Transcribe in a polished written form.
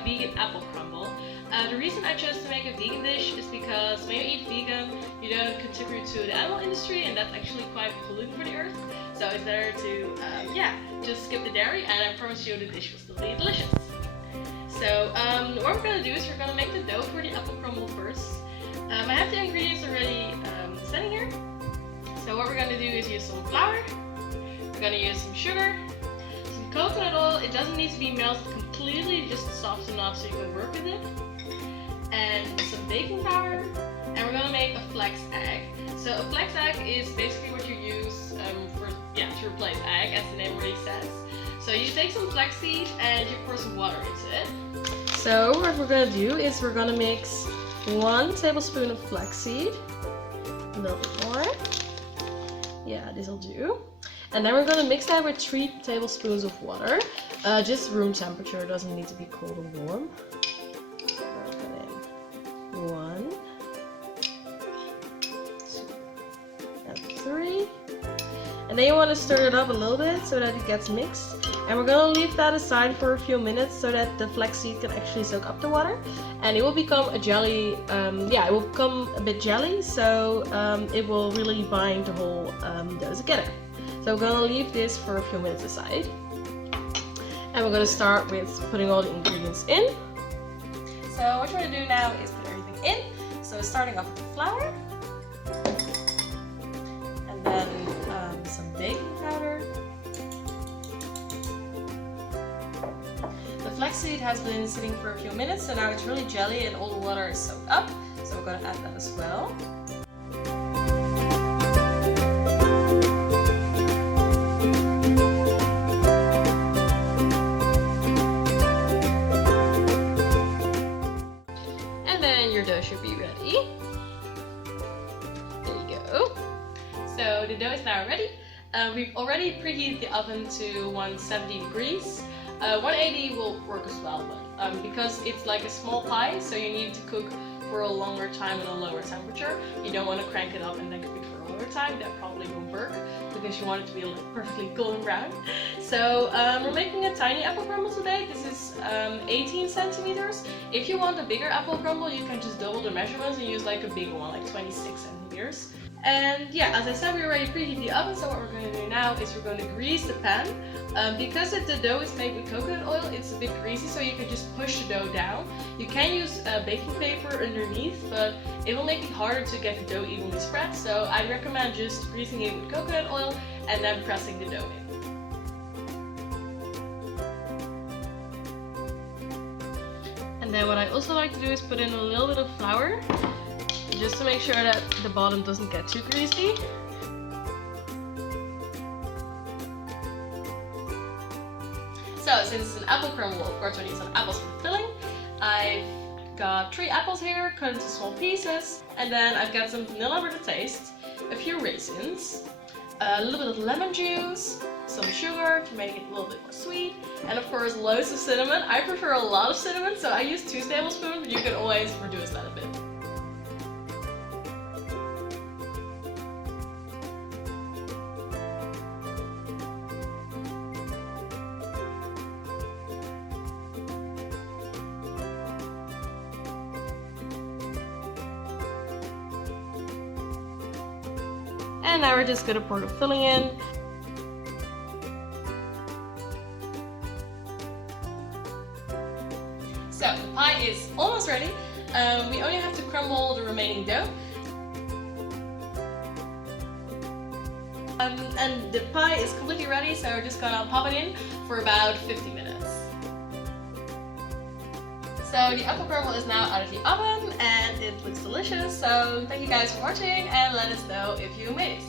a vegan apple crumble. The reason I chose to make a vegan dish is because when you eat vegan, you don't contribute to the animal industry, and that's actually quite polluting for the earth. So it's better to, just skip the dairy, and I promise you the dish will still be delicious. So what we're going to do is we're going to make the dough for the apple crumble first. I have the ingredients already sitting here. So what we're going to do is use some flour, we're going to use some sugar, some coconut oil. It doesn't need to be melted completely, just soft enough so you can work with it. And some baking powder, and we're going to make a flax egg. So a flax egg is basically what you use to replace egg, as the name already says. So you take some flaxseed and you pour some water into it. So what we're going to do is we're going to mix 1 tablespoon of flaxseed, a little bit more. Yeah, this will do. And then we're going to mix that with 3 tablespoons of water. Just room temperature, doesn't need to be cold or warm. So we're going to put in 1, 2, and 3. And then you want to stir it up a little bit so that it gets mixed. And we're going to leave that aside for a few minutes so that the flaxseed can actually soak up the water. And it will become a jelly, it will become a bit jelly, so it will really bind the whole dough together. So we're going to leave this for a few minutes aside. And we're going to start with putting all the ingredients in. So what we're going to do now is put everything in. So starting off with the flour. And then some baking powder. The flaxseed has been sitting for a few minutes, so now it's really jelly and all the water is soaked up. So we're going to add that as well. And then your dough should be ready. There you go. So the dough is now ready. We've already preheated the oven to 170 degrees. 180 will work as well, but because it's like a small pie, so you need to cook for a longer time at a lower temperature. You don't want to crank it up and then cook it for a longer time. That probably won't work because you want it to be like perfectly golden brown. So we're making a tiny apple crumble today. This is 18 centimeters. If you want a bigger apple crumble, you can just double the measurements and use like a bigger one, like 26 centimeters. And yeah, as I said, we already preheated the oven, so what we're going to do now is we're going to grease the pan. Because the dough is made with coconut oil, it's a bit greasy, so you can just push the dough down. You can use baking paper underneath, but it will make it harder to get the dough evenly spread, so I recommend just greasing it with coconut oil and then pressing the dough in. And then what I also like to do is put in a little bit of flour, just to make sure that the bottom doesn't get too greasy. So since it's an apple crumble, of course we need some apples for the filling. I've got 3 apples here, cut into small pieces. And then I've got some vanilla for the taste, a few raisins, a little bit of lemon juice, some sugar to make it a little bit more sweet, and of course loads of cinnamon. I prefer a lot of cinnamon, so I use 2 tablespoons, but you can always reduce that a bit. And now we're just going to pour the filling in. So the pie is almost ready. We only have to crumble the remaining dough. And the pie is completely ready, so we're just gonna pop it in for about 50 minutes. So the apple crumble is now out of the oven and it looks delicious. So thank you guys for watching and let us know if you made it.